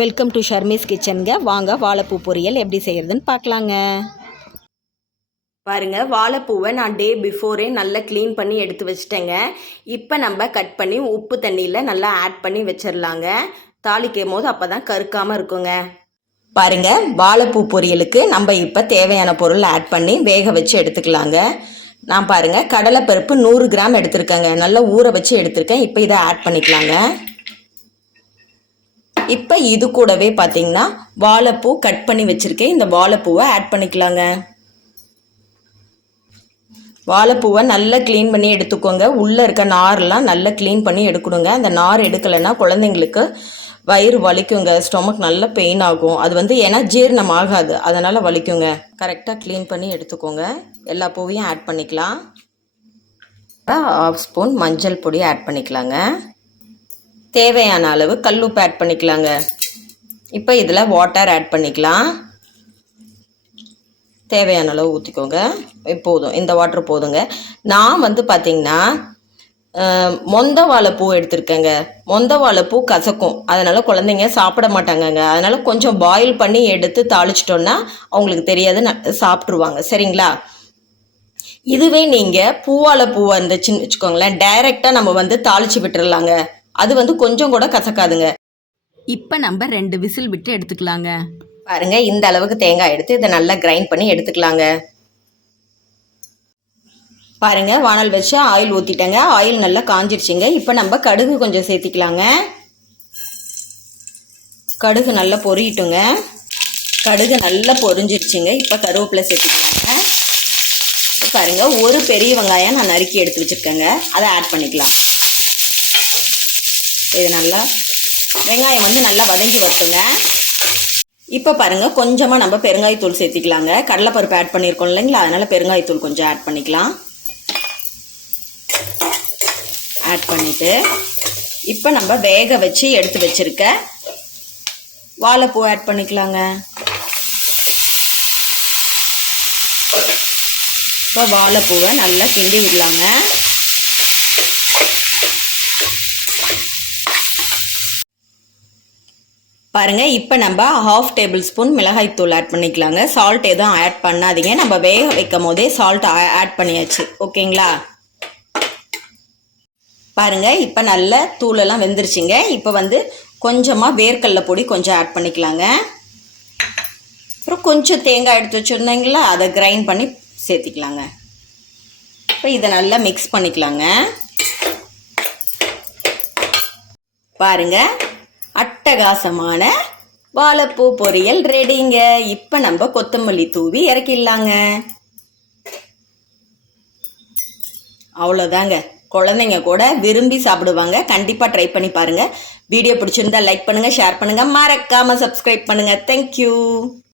Welcome to Sharmi's கிச்சனுங்க. வாங்க வாழைப்பூ பொரியல் எப்படி செய்கிறதுன்னு பார்க்கலாங்க. பாருங்கள், வாழைப்பூவை நான் டே பிஃபோரே நல்லா க்ளீன் பண்ணி எடுத்து வச்சிட்டேங்க. இப்போ நம்ம கட் பண்ணி உப்பு தண்ணியில் நல்லா ஆட் பண்ணி வச்சிடலாங்க. தாளிக்கும் போது அப்போ தான் கருக்காமல் இருக்குங்க. பாருங்கள், வாழைப்பூ பொரியலுக்கு நம்ம இப்போ தேவையான பொருள் ஆட் பண்ணி வேக வச்சு எடுத்துக்கலாங்க. நான் பாருங்கள், கடலைப்பருப்பு 100 கிராம் எடுத்திருக்கேங்க. நல்லா ஊற வச்சு எடுத்திருக்கேன். இப்போ இதை ஆட் பண்ணிக்கலாங்க. இப்போ இது கூடவே பார்த்தீங்கன்னா வாழைப்பூ கட் பண்ணி வச்சுருக்கேன். இந்த வாழைப்பூவை ஆட் பண்ணிக்கலாங்க. வாழைப்பூவை நல்லா க்ளீன் பண்ணி எடுத்துக்கோங்க. உள்ளே இருக்க நார்லாம் நல்லா க்ளீன் பண்ணி எடுக்கணுங்க. அந்த நார் எடுக்கலைன்னா குழந்தைங்களுக்கு வயிறு வலிக்குங்க, ஸ்டொமக் நல்ல பெயின் ஆகும். அது ஏன்னா ஜீரணம் ஆகாது, அதனால் வலிக்குங்க. கரெக்டாக க்ளீன் பண்ணி எடுத்துக்கோங்க. எல்லா பூவையும் ஆட் பண்ணிக்கலாம். 1/2 ஸ்பூன் மஞ்சள் பொடி ஆட் பண்ணிக்கலாங்க. தேவையான அளவு கல்லுப்பு ஆட் பண்ணிக்கலாங்க. இப்போ இதில் வாட்டர் ஆட் பண்ணிக்கலாம். தேவையான அளவு ஊற்றிக்கோங்க. போதும், இந்த வாட்டர் போதுங்க. நான் பார்த்திங்கன்னா மொந்த வாழைப்பூ எடுத்திருக்கேங்க. மொந்த வாழைப்பூ கசக்கும், அதனால் குழந்தைங்க சாப்பிட மாட்டாங்கங்க. அதனால் கொஞ்சம் பாயில் பண்ணி எடுத்து தாளிச்சிட்டோன்னா அவங்களுக்கு தெரியாது, சாப்பிட்ருவாங்க. சரிங்களா? இதுவே நீங்கள் பூவாழைப்பூவை இருந்துச்சுன்னு வச்சுக்கோங்களேன், டைரெக்டாக நம்ம தாளித்து விட்டுறலாங்க. அது கொஞ்சம் கூட கசக்காதுங்க. இப்போ நம்ம 2 விசில் விட்டு எடுத்துக்கலாங்க. பாருங்க, இந்த அளவுக்கு தேங்காய் எடுத்து இதை நல்லா கிரைண்ட் பண்ணி எடுத்துக்கலாங்க. பாருங்க, வானல் வச்சு ஆயில் ஊற்றிட்டேங்க. ஆயில் நல்லா காஞ்சிருச்சுங்க. இப்போ நம்ம கடுகு கொஞ்சம் சேர்த்திக்கலாங்க. கடுகு நல்லா பொரியட்டுங்க. கடுகு நல்லா பொரிஞ்சிருச்சுங்க. இப்போ கருவேப்பிலை சேர்த்துக்கலாங்க. பாருங்க, ஒரு பெரிய வெங்காயம் நான் நறுக்கி எடுத்து வச்சுருக்கேங்க. அதை ஆட் பண்ணிக்கலாம். இது நல்லா வெங்காயம் நல்லா வதங்கி வரட்டுங்க. இப்போ பாருங்கள், கொஞ்சமாக நம்ம பெருங்காயத்தூள் சேர்த்திக்கலாங்க. கடலைப்பருப்பு ஆட் பண்ணியிருக்கோம் இல்லைங்களா, அதனால் பெருங்காயத்தூள் கொஞ்சம் ஆட் பண்ணிக்கலாம். ஆட் பண்ணிவிட்டு இப்போ நம்ம வேக வச்சு எடுத்து வச்சுருக்க வாழைப்பூ ஆட் பண்ணிக்கலாங்க. இப்போ வாழைப்பூவை நல்லா கிண்டி விடலாங்க. பாருங்க, இப்போ நம்ம 1/2 டேபிள் ஸ்பூன் மிளகாய்த்தூள் ஆட் பண்ணிக்கலாங்க. சால்ட் எதுவும் ஆட் பண்ணாதீங்க, நம்ம வேக வைக்கும் போதே சால்ட் ஆட் பண்ணியாச்சு. ஓகேங்களா? பாருங்க, இப்போ நல்ல தூளெல்லாம் வெந்துருச்சுங்க. இப்போ கொஞ்சமாக வேர்க்கடலை பொடி கொஞ்சம் ஆட் பண்ணிக்கலாங்க. அப்புறம் கொஞ்சம் தேங்காய் எடுத்து வச்சுருந்தீங்களா, அதை கிரைண்ட் பண்ணி சேர்த்திக்கலாங்க. இப்போ இதை நல்லா மிக்ஸ் பண்ணிக்கலாங்க. பாருங்க, அட்டகாசமான வாழைப்பூ பொரியல் ரெடிங்க. இப்போ நம்ம கொத்தமல்லி தூவி இறக்கிடலாங்க. அவ்வளோதாங்க, குழந்தைங்க கூட விரும்பி சாப்பிடுவாங்க. கண்டிப்பாக ட்ரை பண்ணி பாருங்க. வீடியோ பிடிச்சிருந்தா லைக் பண்ணுங்க, ஷேர் பண்ணுங்க, மறக்காம சப்ஸ்கிரைப் பண்ணுங்க. தேங்க்யூ.